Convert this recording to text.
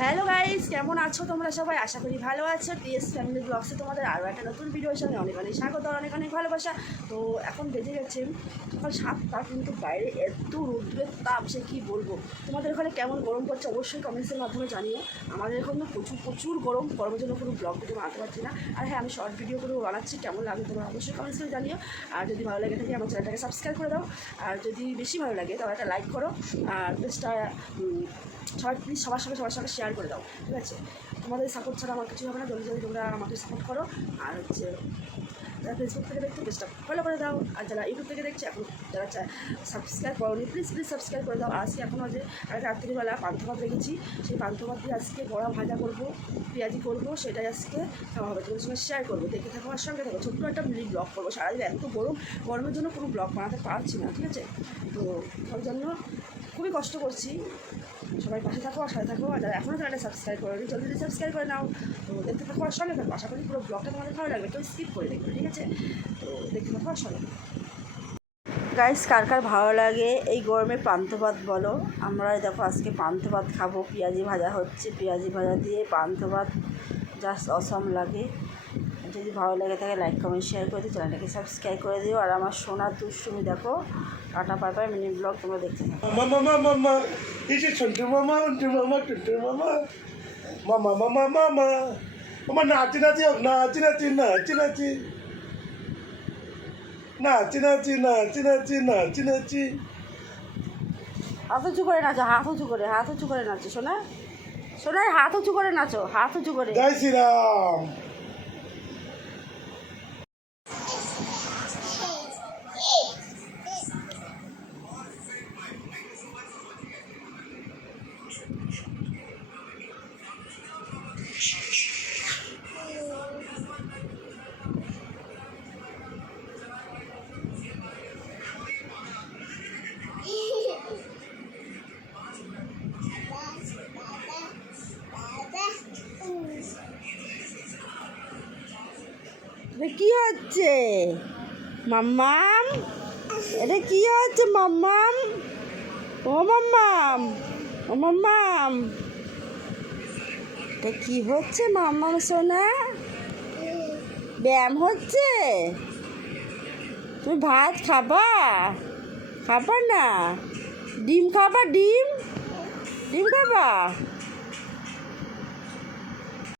Hello guys, কেমন আছো তোমরা সবাই? আশা করি ভালো আছো। টিএস ফ্যামিলি ব্লগসে তোমাদের আরও একটা নতুন ভিডিওর সঙ্গে অনেক অনেক স্বাগত, অনেক অনেক ভালোবাসা। তো এখন বেজে গেছে সকাল 7টা, কিন্তু বাইরে এত রোদ্রের তাপ সে কী বলবো। তোমাদের ওখানে কেমন গরম পড়ছে অবশ্যই কমেন্টসের মাধ্যমে জানিও। আমাদের এখন তো প্রচুর গরমের জন্য কোনো ব্লগ ভিডিও বানাতে পারছি না। আর হ্যাঁ, আমি শর্ট ভিডিও করে বানাচ্ছি, কেমন লাগে তোমরা অবশ্যই কমেন্টস করে জানিও। আর যদি ভালো লাগে থাকে আমার চ্যানেলটাকে সাবস্ক্রাইব করে দাও। আর যদি বেশি ভালো লাগে তাহলে একটা লাইক করো। আর পেজটা সবাই প্লিজ সবার সঙ্গে শেয়ার করে দাও, ঠিক আছে? তোমাদের সাপোর্ট ছাড়া আমার কিছু হবে না। জলদি তোমরা আমাকে সাপোর্ট করো। আর হচ্ছে যারা ফেসবুক থেকে দেখছো পেজটা ফলো করে দাও। আর যারা ইউটিউব থেকে দেখছে, এখন যারা সাবস্ক্রাইব করোনি প্লিজ সাবস্ক্রাইব করে দাও। আজকে এখন যে রাত্রিবেলা পান্তা ভাত রেখেছি, সেই পান্তা ভাত দিয়ে আজকে বড়া ভাজা করবো, পেঁয়াজি করবো, সেটাই আজকে খাওয়া হবে। তোমাদের সঙ্গে শেয়ার করবো, দেখে থাকো আর সঙ্গে থাকো। ছোট্ট একটা মিনি ব্লগ করবো। সারাদিন এত গরমের জন্য কোনো ব্লগ বানাতে পারছি না, ঠিক আছে? তো ওর জন্য খুবই কষ্ট করছি। সবাই পাশে থাকো আর সাথে থাকো। আর যারা এখনও চ্যানেলটা সাবস্ক্রাইব করেনি জলদি সাবস্ক্রাইব করে নাও। তো দেখতে থাকো আর সঙ্গে থাকো। আশা করি পুরো ব্লগটা তোমাদের ভালো লাগবে, কেউ স্কিপ করে দেখবে, ঠিক আছে? তো দেখতে থাকো আর সঙ্গে গাইস, কার কার ভালো লাগে এই গরমে পান্তা ভাত বলো। আমরা দেখো আজকে পান্তা ভাত খাবো, পেঁয়াজি ভাজা হচ্ছে, পেঁয়াজি ভাজা দিয়ে পান্তা ভাত জাস্ট অসম লাগে। যদি ভালো লাগে থাকে লাইক কমেন্ট শেয়ার করে দিও, চ্যানেলটাকে সাবস্ক্রাইব করে দিও। আর আমার সোনার দুষ্টুমি দেখো, টাটা পাই পাই মিনি ব্লগ তোমরা দেখতে থাকো। মামা এই যে ছোট্ট মামা মামা নাচি হাত উঁচু করে নাচো, হাত উঁচু করে নাচো সোনা, সোনার হাত উঁচু করে নাচো, হাত উঁচু করে। জয় শ্রীরাম। কি হচ্ছে মাম্মাম? এটা কি হচ্ছে মাম্মাম? ও মাম্মাম, ও মাম্মাম, এটা কি হচ্ছে মাম্মাম সোনা? ব্যায়াম হচ্ছে? তুমি ভাত খাবা? খাবা না? ডিম খাবা? ডিম খাবা?